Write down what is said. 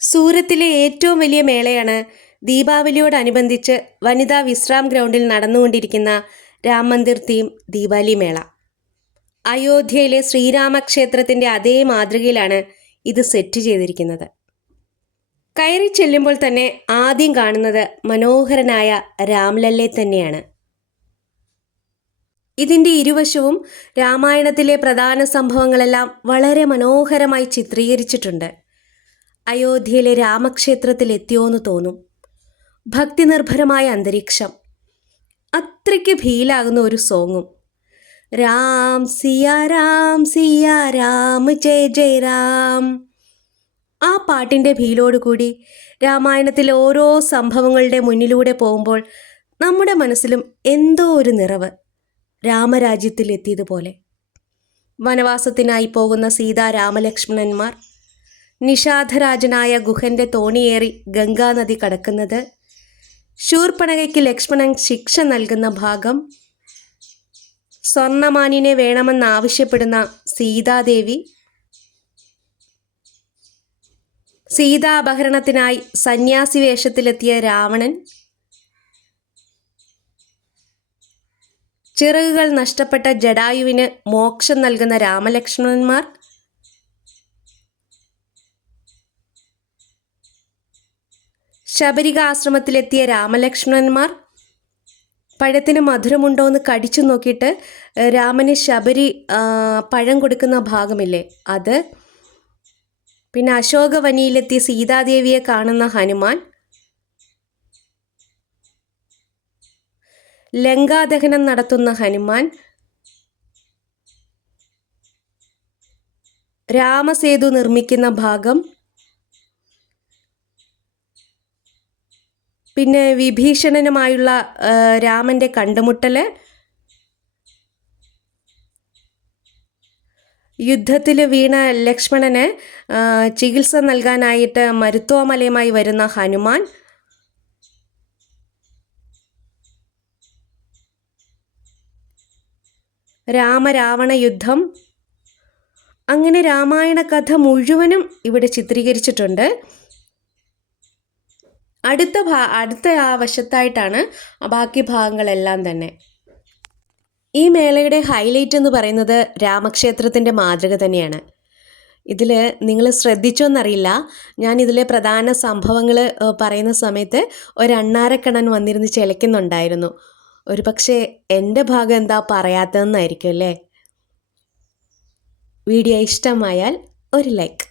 സൂറത്തിലെ ഏറ്റവും വലിയ മേളയാണ് ദീപാവലിയോടനുബന്ധിച്ച് വനിതാ വിശ്രാം ഗ്രൗണ്ടിൽ നടന്നുകൊണ്ടിരിക്കുന്ന രാം മന്ദിർ തീം ദീപാവലി മേള. അയോധ്യയിലെ ശ്രീരാമക്ഷേത്രത്തിന്റെ അതേ മാതൃകയിലാണ് ഇത് സെറ്റ് ചെയ്തിരിക്കുന്നത്. കയറി ചെല്ലുമ്പോൾ തന്നെ ആദ്യം കാണുന്നത് മനോഹരനായ രാംലല്ലെ തന്നെയാണ്. ഇതിന്റെ ഇരുവശവും രാമായണത്തിലെ പ്രധാന സംഭവങ്ങളെല്ലാം വളരെ മനോഹരമായി ചിത്രീകരിച്ചിട്ടുണ്ട്. അയോധ്യയിലെ രാമക്ഷേത്രത്തിൽ എത്തിയോന്ന് തോന്നും. ഭക്തിനിർഭരമായ അന്തരീക്ഷം. അത്രയ്ക്ക് ഫീലാകുന്ന ഒരു സോങ്ങും. രാം സിയ രാം സിയ രാം ജയ ജയ രാം. ആ പാട്ടിന്റെ ഭീലോടുകൂടി രാമായണത്തിലെ ഓരോ സംഭവങ്ങളുടെ മുന്നിലൂടെ പോകുമ്പോൾ നമ്മുടെ മനസ്സിലും എന്തോ ഒരു നിറവ് രാമരാജ്യത്തിൽ എത്തിയതുപോലെ വനവാസത്തിനായി പോകുന്ന സീതാ രാമലക്ഷ്മണന്മാർ നിഷാധരാജനായ ഗുഹന്റെ തോണിയേറി ഗംഗാനദി കടക്കുന്നത്. ശൂർപ്പണകയ്ക്ക് ലക്ഷ്മണൻ ശിക്ഷ നൽകുന്ന ഭാഗം. സ്വർണമാനിനെ വേണമെന്നാവശ്യപ്പെടുന്ന സീതാദേവി. സീതാപഹരണത്തിനായി സന്യാസി വേഷത്തിലെത്തിയ രാവണൻ. ചിറകുകൾ നഷ്ടപ്പെട്ട ജഡായുവിന് മോക്ഷം നൽകുന്ന രാമലക്ഷ്മണന്മാർ. ശബരിക ആശ്രമത്തിലെത്തിയ രാമലക്ഷ്മണന്മാർ പഴത്തിന് മധുരമുണ്ടോ എന്ന് കടിച്ചു നോക്കിയിട്ട് രാമന് ശബരി പഴം കൊടുക്കുന്ന ഭാഗമില്ലേ? അത്. പിന്നെ അശോകവനിയിലെത്തിയ സീതാദേവിയെ കാണുന്ന ഹനുമാൻ. ലങ്കാദഹനം നടത്തുന്ന ഹനുമാൻ. രാമസേതു നിർമ്മിക്കുന്ന ഭാഗം. പിന്നെ വിഭീഷണനുമായുള്ള രാമന്റെ കണ്ടുമുട്ടൽ. യുദ്ധത്തിൽ വീണ ലക്ഷ്മണന് ചികിത്സ നൽകാനായിട്ട് മരുത്വമലയുമായി വരുന്ന ഹനുമാൻ. രാമരാവണ യുദ്ധം. അങ്ങനെ രാമായണ കഥ മുഴുവനും ഇവിടെ ചിത്രീകരിച്ചിട്ടുണ്ട്. അടുത്ത ഭാ അടുത്ത ആ വശത്തായിട്ടാണ് ബാക്കി ഭാഗങ്ങളെല്ലാം തന്നെ. ഈ മേളയുടെ ഹൈലൈറ്റ് എന്ന് പറയുന്നത് രാമക്ഷേത്രത്തിന്റെ മാതൃക തന്നെയാണ്. ഇതിൽ നിങ്ങൾ ശ്രദ്ധിച്ചോന്നറിയില്ല. ഞാൻ ഇതിലെ പ്രധാന സംഭവങ്ങൾ പറയുന്ന സമയത്ത് ഒരു അണ്ണാരക്കണ്ണൻ വന്നിരുന്ന് ചിലയ്ക്കുന്നുണ്ടായിരുന്നു. ഒരു പക്ഷേ എന്റെ ഭാഗം എന്താ പറയാത്തതെന്നായിരിക്കും അല്ലേ? വീഡിയോ ഇഷ്ടമായാൽ ഒരു ലൈക്ക്